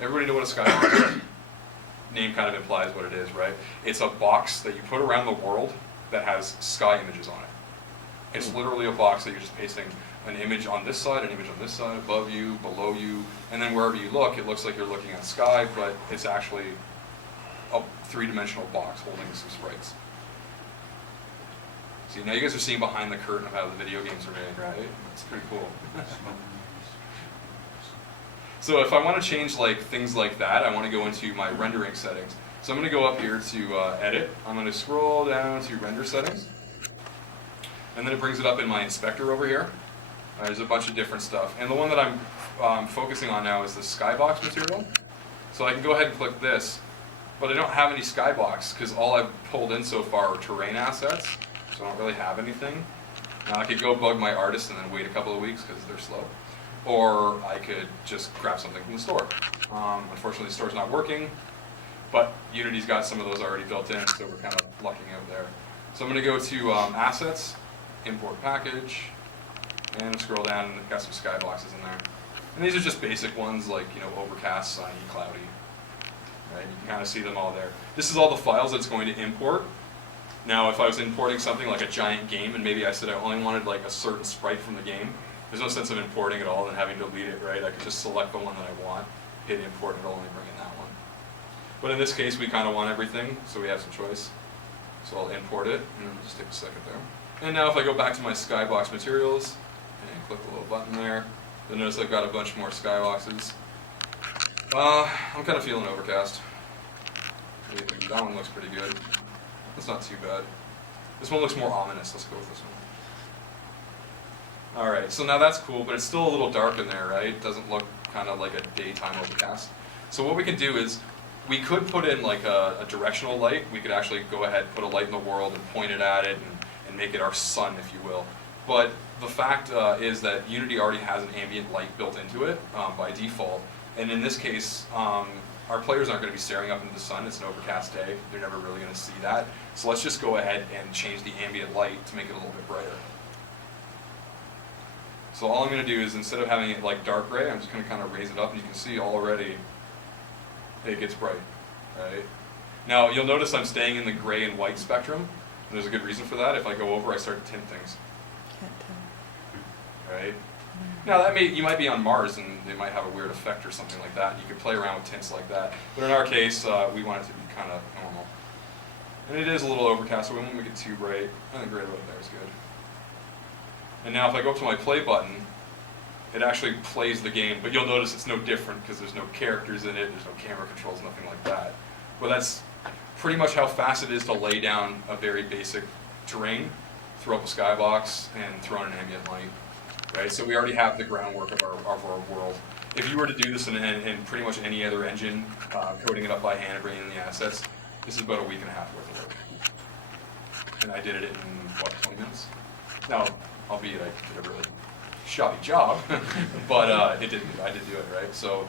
Everybody know what a skybox is? Name kind of implies what it is, right? It's a box that you put around the world that has sky images on it. It's literally a box that you're just pasting an image on this side, an image on this side, above you, below you, and then wherever you look, it looks like you're looking at sky, but it's actually a three-dimensional box holding some sprites. See, now you guys are seeing behind the curtain of how the video games are made, right? That's pretty cool. So if I want to change like things like that, I want to go into my rendering settings. So I'm going to go up here to Edit. I'm going to scroll down to Render Settings. And then it brings it up in my inspector over here. There's a bunch of different stuff. And the one that I'm focusing on now is the Skybox material. So I can go ahead and click this, but I don't have any Skybox because all I've pulled in so far are terrain assets, so I don't really have anything. Now I could go bug my artist and then wait a couple of weeks because they're slow. Or I could just grab something from the store. Unfortunately, the store's not working, but Unity's got some of those already built in, so we're kind of lucking out there. So I'm going to go to Assets, Import Package, and scroll down, and I've got some skyboxes in there. And these are just basic ones like, you know, overcast, sunny, cloudy. Right? You can kind of see them all there. This is all the files that it's going to import. Now, if I was importing something like a giant game, and maybe I said I only wanted like a certain sprite from the game, there's no sense of importing it all and having to delete it, right? I could just select the one that I want, hit import, and it'll only bring in that one. But in this case, we kind of want everything, so we have some choice. So I'll import it, and it'll just take a second there. And now if I go back to my Skybox materials, and click the little button there, you'll notice I've got a bunch more Skyboxes. I'm kind of feeling overcast. That one looks pretty good. That's not too bad. This one looks more ominous. Let's go with this one. Alright, so now that's cool, but it's still a little dark in there, right? It doesn't look kind of like a daytime overcast. So what we can do is, we could put in like a directional light. We could actually go ahead, put a light in the world and point it at it and make it our sun, if you will. But the fact is that Unity already has an ambient light built into it by default. And in this case, our players aren't going to be staring up into the sun. It's an overcast day. They're never really going to see that. So let's just go ahead and change the ambient light to make it a little bit brighter. So all I'm going to do is, instead of having it like dark gray, I'm just going to kind of raise it up, and you can see already it gets bright. Right? Now you'll notice I'm staying in the gray and white spectrum. And there's a good reason for that. If I go over, I start to tint things. Can't tell. Right? Now that you might be on Mars and they might have a weird effect or something like that. You could play around with tints like that. But in our case, we want it to be kind of normal. And it is a little overcast, so we won't make it too bright. I think right about there is good. And now if I go up to my play button, it actually plays the game, but you'll notice it's no different because there's no characters in it, there's no camera controls, nothing like that. But that's pretty much how fast it is to lay down a very basic terrain, throw up a skybox, and throw in an ambient light. Right? So we already have the groundwork of our world. If you were to do this in pretty much any other engine, coding it up by hand and bringing in the assets, this is about a week and a half worth of work. And I did it in, what, 20 minutes? Now, albeit I did a really shoddy job, but I did do it, right? So